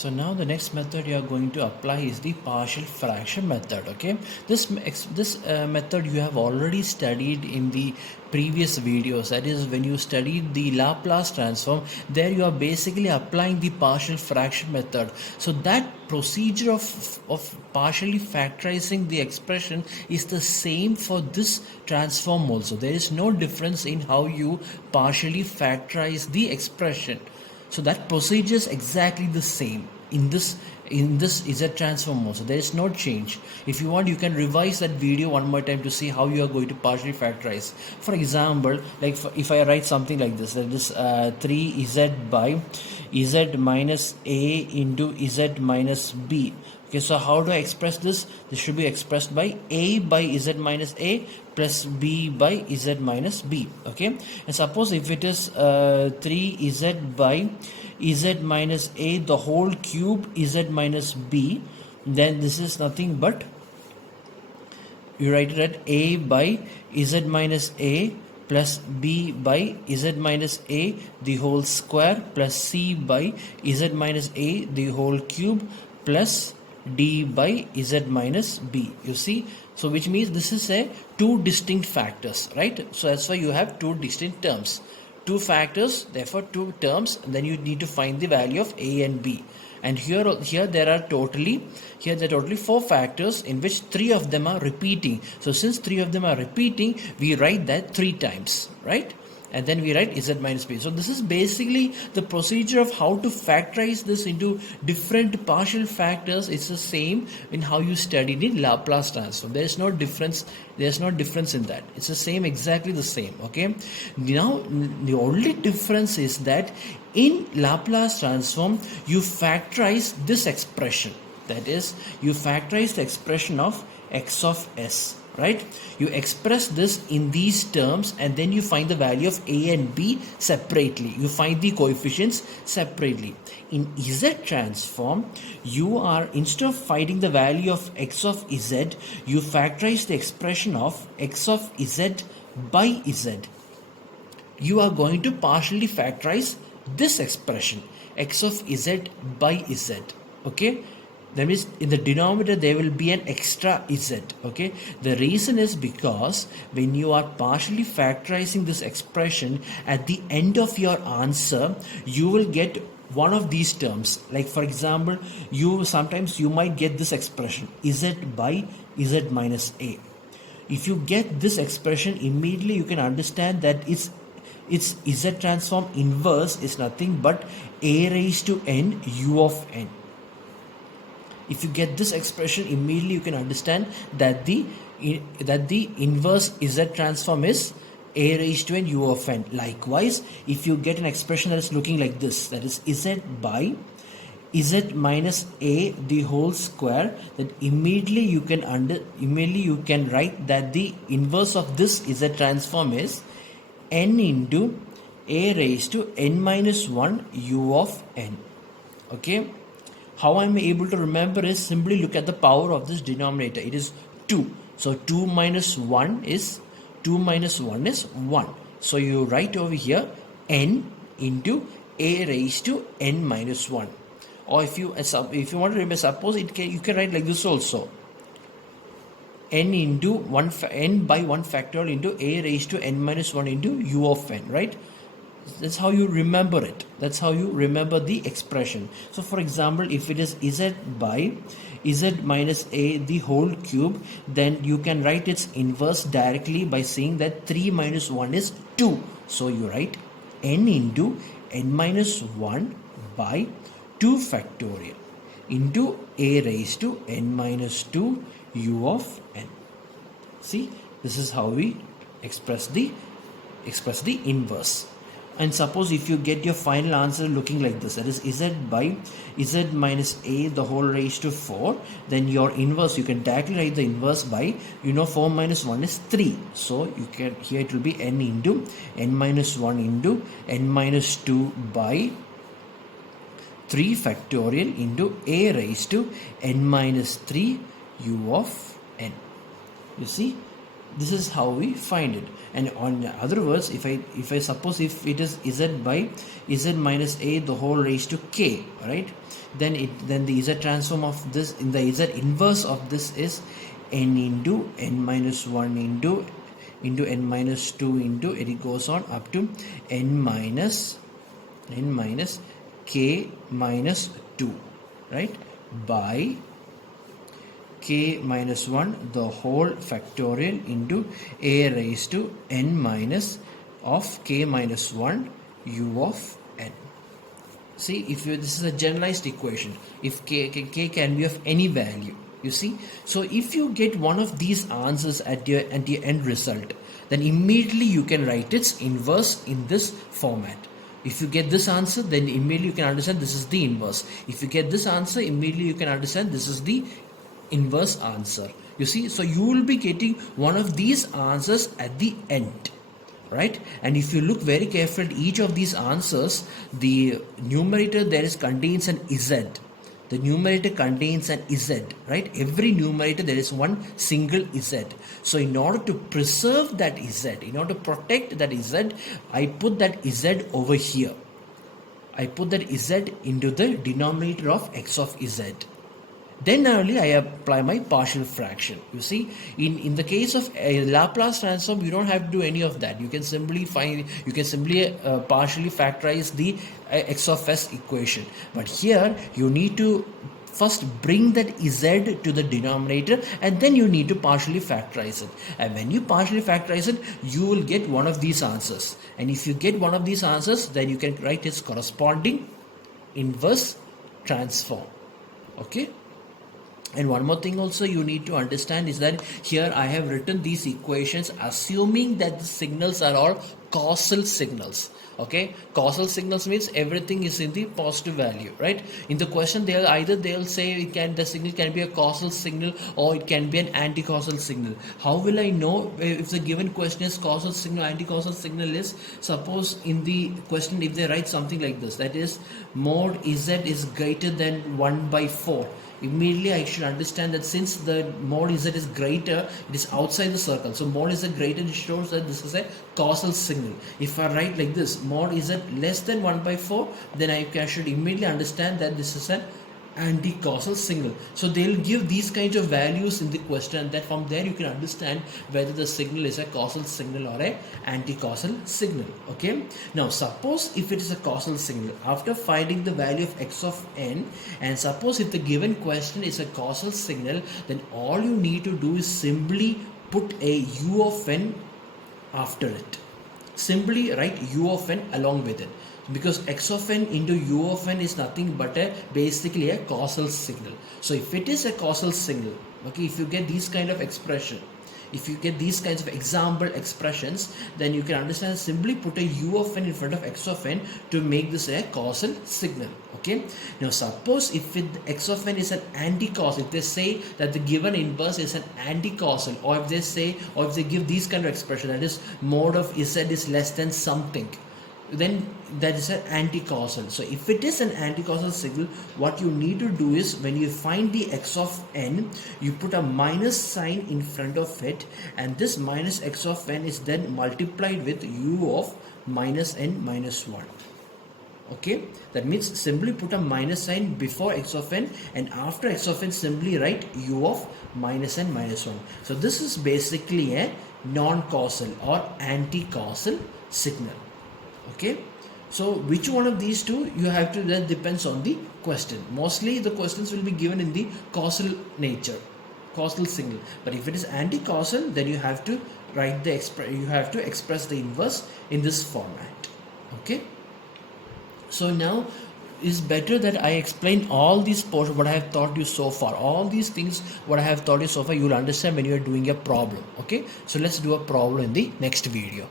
So now the next method you are going to apply is the partial fraction method. Okay, this method you have already studied in the previous videos. That is, when you studied the Laplace transform, there you are basically applying the partial fraction method. So that procedure of partially factorizing the expression is the same for this transform also. There is no difference in how you partially factorize the expression. So that procedure is exactly the same in this Z transform also. There is no change. If you want, you can revise that video one more time to see how you are going to partially factorize. For example, like if I write something like this, that is 3z by z minus a into z minus b. Okay, so how do I express this? This should be expressed by a by z minus a plus b by z minus b. Okay, and suppose if it is 3z by z minus a the whole cube z minus b, then this is nothing but, you write it at a by z minus a plus b by z minus a the whole square plus c by z minus a the whole cube plus d by z minus b. You see, so which means this is a two distinct factors, right? So that's why you have two distinct terms, two factors, therefore two terms, and then you need to find the value of a and b. And here there are totally four factors, in which three of them are repeating. So since three of them are repeating, we write that three times, right? And then we write z minus b. So this is basically the procedure of how to factorize this into different partial factors. It's the same in how you studied in Laplace transform. There is no difference. There's no difference in that. It's the same, exactly the same. Okay. Now the only difference is that in Laplace transform you factorize this expression. That is, you factorize the expression of x of s. Right? You express this in these terms, and then you find the value of a and b separately. You find the coefficients separately. In Z transform, you are, instead of finding the value of x of z, you factorize the expression of x of z by z. You are going to partially factorize this expression, x of z by z. Okay? That means in the denominator there will be an extra z. Okay, the reason is because when you are partially factorizing this expression, at the end of your answer you will get one of these terms. Like for example, sometimes you might get this expression z by z minus a. If you get this expression, immediately you can understand that its Z transform inverse is nothing but a raised to n u of n. If you get this expression, immediately you can understand that the inverse Z transform is a raised to n u of n. Likewise, if you get an expression that is looking like this, that is z by z minus a the whole square, then immediately you can write that the inverse of this Z transform is n into a raised to n minus 1 u of n. Okay. How I am able to remember is simply look at the power of this denominator. It is 2. So 2 minus 1 is 1. So you write over here n into a raised to n minus 1. Or if you want to remember, suppose you can write like this also. N into n by 1 factorial into a raised to n minus 1 into u of n, right? That's how you remember it. That's how you remember the expression. So for example, if it is z by z minus a the whole cube, then you can write its inverse directly by saying that 3 minus 1 is 2. So you write n into n minus 1 by 2 factorial into a raised to n minus 2 u of n. See, this is how we express the inverse. And suppose if you get your final answer looking like this, that is z by z minus a the whole raised to 4, then your inverse, you can directly write the inverse by, 4 minus 1 is 3. So you can, here it will be n into n minus 1 into n minus 2 by 3 factorial into a raised to n minus 3 u of n. You see, This is how we find it. And on other words, if I suppose if it is z by z minus a the whole raised to k, right, then the z transform of this in the z inverse of this is n into n minus 1 into n minus 2 into it goes on up to n minus k minus 2, right, by k minus 1 the whole factorial into a raised to n minus of k minus 1 u of n. See, if you, this is a generalized equation, if k can be of any value, you see. So if you get one of these answers at your end result, then immediately you can write its inverse in this format. If you get this answer, then immediately you can understand this is the inverse. If you get this answer, immediately you can understand this is the inverse answer. You see, so you will be getting one of these answers at the end, right? And if you look very carefully at each of these answers, the numerator there is contains an z. The numerator contains an z, right? Every numerator there is one single z. So in order to preserve that z, in order to protect that z, I put that z over here. I put that z into the denominator of x of z. Then only I apply my partial fraction. You see, in the case of a Laplace transform, you don't have to do any of that. You can simply partially factorize the x of s equation. But here you need to first bring that z to the denominator, and then you need to partially factorize it. And when you partially factorize it, you will get one of these answers. And if you get one of these answers, then you can write its corresponding inverse transform. Okay. And one more thing also you need to understand is that here I have written these equations assuming that the signals are all causal signals. Okay, causal signals means everything is in the positive value, right? In the question they'll say the signal can be a causal signal or it can be an anti-causal signal. How will I know if the given question is causal signal, anti-causal signal is, suppose in the question if they write something like this, that is mod z is greater than 1 by 4. Immediately I should understand that since the mod z is greater, it is outside the circle. So mod z greater, it shows that this is a causal signal. If I write like this, mod z less than 1 by 4, then I should immediately understand that this is an anti-causal signal. So they'll give these kinds of values in the question, and that from there you can understand whether the signal is a causal signal or a anti-causal signal. Okay, now suppose if it is a causal signal, after finding the value of x of n, and suppose if the given question is a causal signal, then all you need to do is simply put a u of n after it. Simply write u of n along with it, because x of n into u of n is nothing but basically a causal signal. So if it is a causal signal, okay, if you get these kind of expression, if you get these kinds of example expressions, then you can understand, simply put a u of n in front of x of n to make this a causal signal. Okay, now suppose if x of n is an anti-causal, if they say that the given inverse is an anti-causal, or if they give these kind of expression, that is mod of z is less than something, then that is an anti-causal. So if it is an anti-causal signal, what you need to do is, when you find the x of n, you put a minus sign in front of it, and this minus x of n is then multiplied with u of minus n minus 1. Okay, that means simply put a minus sign before x of n, and after x of n simply write u of minus n minus 1. So this is basically a non-causal or anti-causal signal. Okay, so which one of these two you have to, that depends on the question. Mostly the questions will be given in the causal nature, causal signal. But if it is anti-causal, then you have to write the express the inverse in this format. Okay, so now it's better that I explain all these portions, what I have taught you so far. All these things what I have taught you so far, you will understand when you are doing a problem. Okay, so let's do a problem in the next video.